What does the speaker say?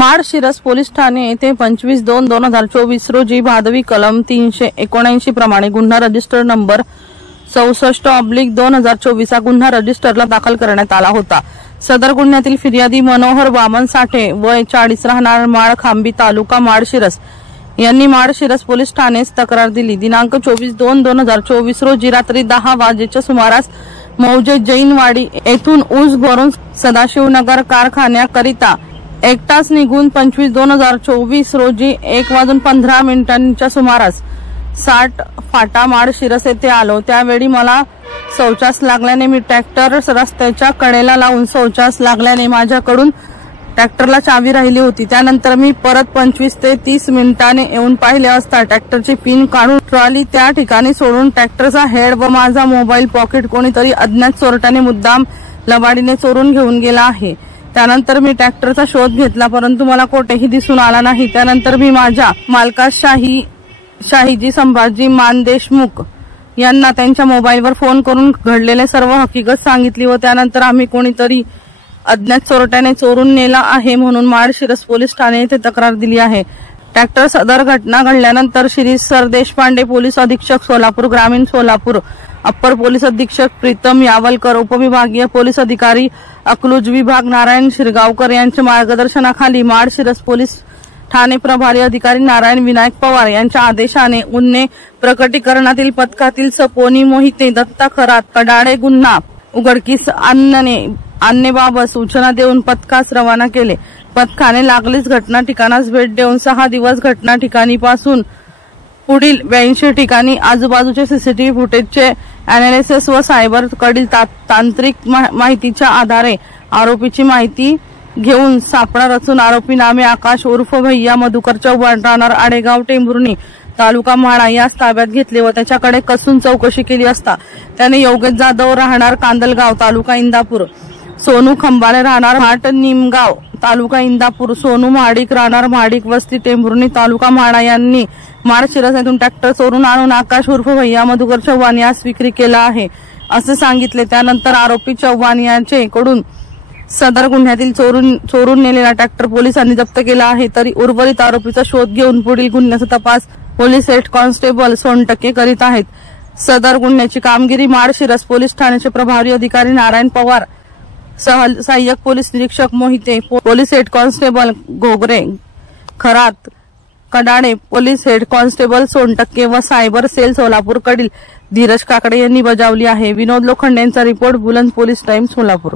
Malshiras police Thane येथे 25/2/2024 रोजी भादवी कलम 379 प्रमाणे गुन्हा रजिस्टर नंबर 64/2024 हा गुन्हा रजिस्टरला दाखल करण्यात आला होता। सदर गुन्ह्यातील फिर्यादी मनोहर वामन साठे वय 40 राहणार माळखांबी तालुका माळशिरस यांनी माळशिरस पोलीस ठाणेस तक्रार दिली। दिनांक 24/2/2024 रोजी रात्री 10 वाजेच्या सुमारास मौजे जैनवाडी येथून ऊस भरून सदाशिवनगर कारखान्याकरिता एकटाच निघून 25/2/2024 रोजी 1:15 सुमारास 60 फाटा माळशिरस येथे आलो। त्यावेळी मला शौचास लागल्याने मी ट्रॅक्टर रस्त्याच्या कडेला लावून शौचास लागल्याने माझ्याकडून ट्रॅक्टरला चावी राहिली होती। त्यानंतर मी परत 25 ते 30 मिनिटांनी येऊन पाहिले असता ट्रॅक्टरची पिन काढून ट्रॉली त्या ठिकाणी सोडून ट्रॅक्टरचा हेड व माझा मोबाईल पॉकेट कोणीतरी अज्ञात चोरट्याने मुद्दाम लबाडीने चोरून घेऊन गेला आहे। त्यानंतर मी ट्रॅक्टरचा शोध घेतला परंतु मला कोठेही दिसून आला नाही। त्यानंतर मी माझ्या मालकास शाहीजी संभाजी मानदेशमुख यांना त्यांच्या मोबाईलवर फोन करून घडलेले सर्व हकीकत सांगितली व त्यानंतर आम्ही कोणीतरी अज्ञात चोरट्याने चोरून नेला आहे म्हणून माळशिरस पोलीस ठाणे येथे तक्रार दिली आहे। ट्रॅक्टर सदर घटना घडल्यानंतर श्री सर देशपांडे पोलीस अधीक्षक सोलापूर ग्रामीण सोलापूर अप्पर पोलीस अधीक्षक प्रीतम यावलकर उपविभागीय पोलीस अधिकारी अकलूज विभाग नारायण शिरगावकर यांच्या मार्गदर्शनाखाली माळशिरस पोलीस ठाणे प्रभारी अधिकारी नारायण विनायक पवार यांच्या आदेशाने गुन्हे प्रकटीकरणातील पथकातील सपोनी मोहिते दत्ता खरात कडाडे गुन्हा उघडकीस आणण्याबाबत सूचना देऊन पथकास रवाना केले। पथकाने लागलीच घटना ठिकाणास भेट देऊन 6 दिवस घटना ठिकाणीपासून पुढील 82 ठिकाणी आजूबाजूचे सीसीटीव्ही फुटेजचे अनालिसिस व सायबर कडील तांत्रिक माहितीच्या आधारे आरोपीची माहिती घेऊन सापळा रचून आरोपी नामे आकाश उर्फ भैया मधुकर चव्हाण राहणार आडेगाव टेंभुर्णी तालुका म्हाडा यास ताब्यात घेतले व त्याच्याकडे कसून चौकशी केली असता त्याने योगेश जाधव राहणार कांदलगाव तालुका इंदापूर, सोनू खंबाळे राहणार हाट निमगाव तालुका इंदापूर, सोनू महाडिक राहणार महाडिक वस्ती टेंभुर्णी तालुका म्हाडा यांनी माळशिरस येथून ट्रॅक्टर चोरून आणून आकाश उर्फ भैया मधुकर चव्हाण यास विक्री केला आहे असे सांगितले। त्यानंतर आरोपी चव्हाण यांच्याकडून सदर गुन्ह्यातील चोरून नेलेला ट्रॅक्टर पोलिसांनी जप्त केला आहे। तरी उर्वरित आरोपीचा शोध घेऊन पुढील गुन्ह्याचा तपास पोलीस हेड कॉन्स्टेबल सोनटक्के करीत आहेत। सदर गुन्ह्याची कामगिरी माळशिरस पोलीस ठाण्याचे प्रभारी अधिकारी नारायण पवार, सहाय्यक पोलीस निरीक्षक मोहिते, पोलीस हेड कॉन्स्टेबल घोगरे खरात कडाडे, पोलीस हेड कॉन्स्टेबल सोनटक्के व सायबर सेल सोलापूर कडील धीरज काकडे यांनी बजावली आहे। विनोद लोखंडे यांचा रिपोर्ट बुलंद पोलीस टाइम्स सोलापूर।